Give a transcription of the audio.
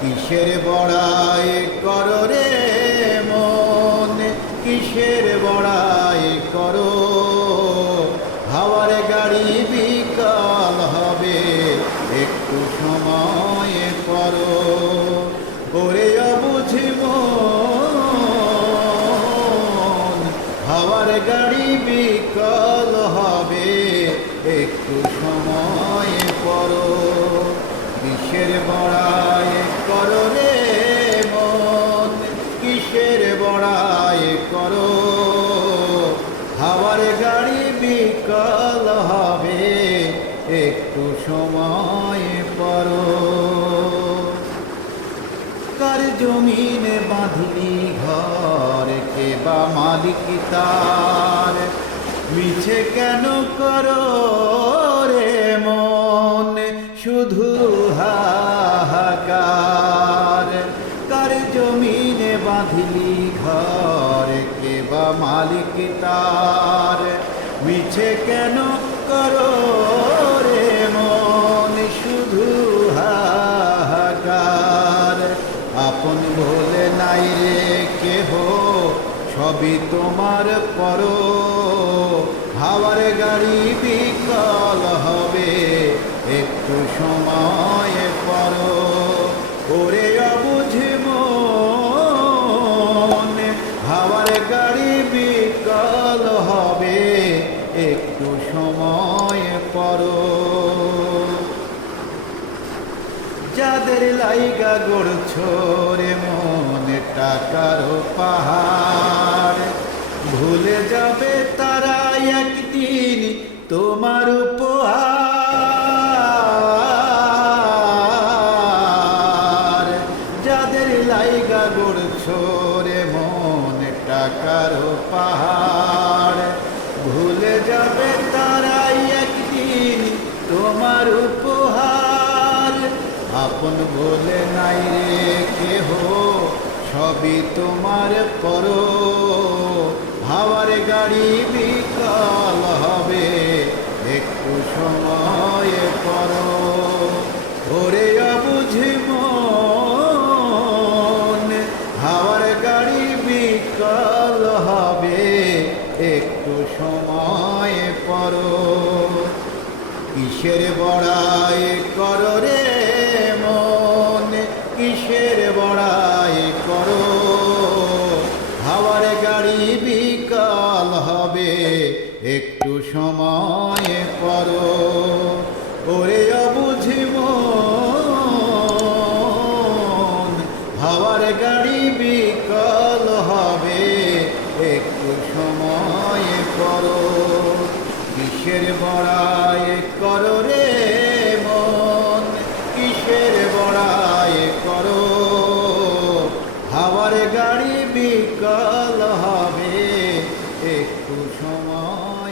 কিসের বড়াই করো রে মন? কিসের বড়াই করো? হাওয়ার গাড়ি বিকাল হবে, একটু সময় করো। ওরে মন, হাওয়ার গাড়ি বিকল হবে, একটু সময় করো। কিসের বড়াই করো রে মন, কিসের বড়াই করো? হাওয়ার গাড়ি বিকল হবে, একটু সময় করো কার জমিনে বাঁধলি ঘর, কে বা মালিক তার? মিছে কেন করো শুধু হাহাকার। কার জমিনে বাঁধলি ঘর, কে বা মালিক তার? মিছে কেন করো রে মন? শুধু হাহাকার। আপন বলে নাই রে কেহ, সবই তোমার পর। হাওয়ার গাড়ি বিকল হবে। গাড়ি বিকল হবে, একটু সময় যাদের লাইগা গড়ছ রে মনে, টাকার পাহাড়, ভুলে যাবে তারা একদিন তোমার উপহার লাইগা গড়ছ রে মনে টাকার পাহাড়। ভুলে যাবে তারা একদিন তোমার উপহার। আপন নাই রে কেহ, সবই তোমার করো হাওয়ার গাড়ি বিকল হবে, একটু সময় করো বিকল হবে, একটু সময় করো। কিসের বড়াই করো রে মন, কিসের বড়াই করো? হাওয়ার গাড়ি বিকাল হবে, একটু সময় করো। ওরে অবুঝি মন, হাওয়ার গাড়ি বিকল একটু সময় করো, কিসের বড়ায় করো রে মন? কিসের বড়ায় করো? হাওয়ার গাড়ি বিকল হবে, একটু সময়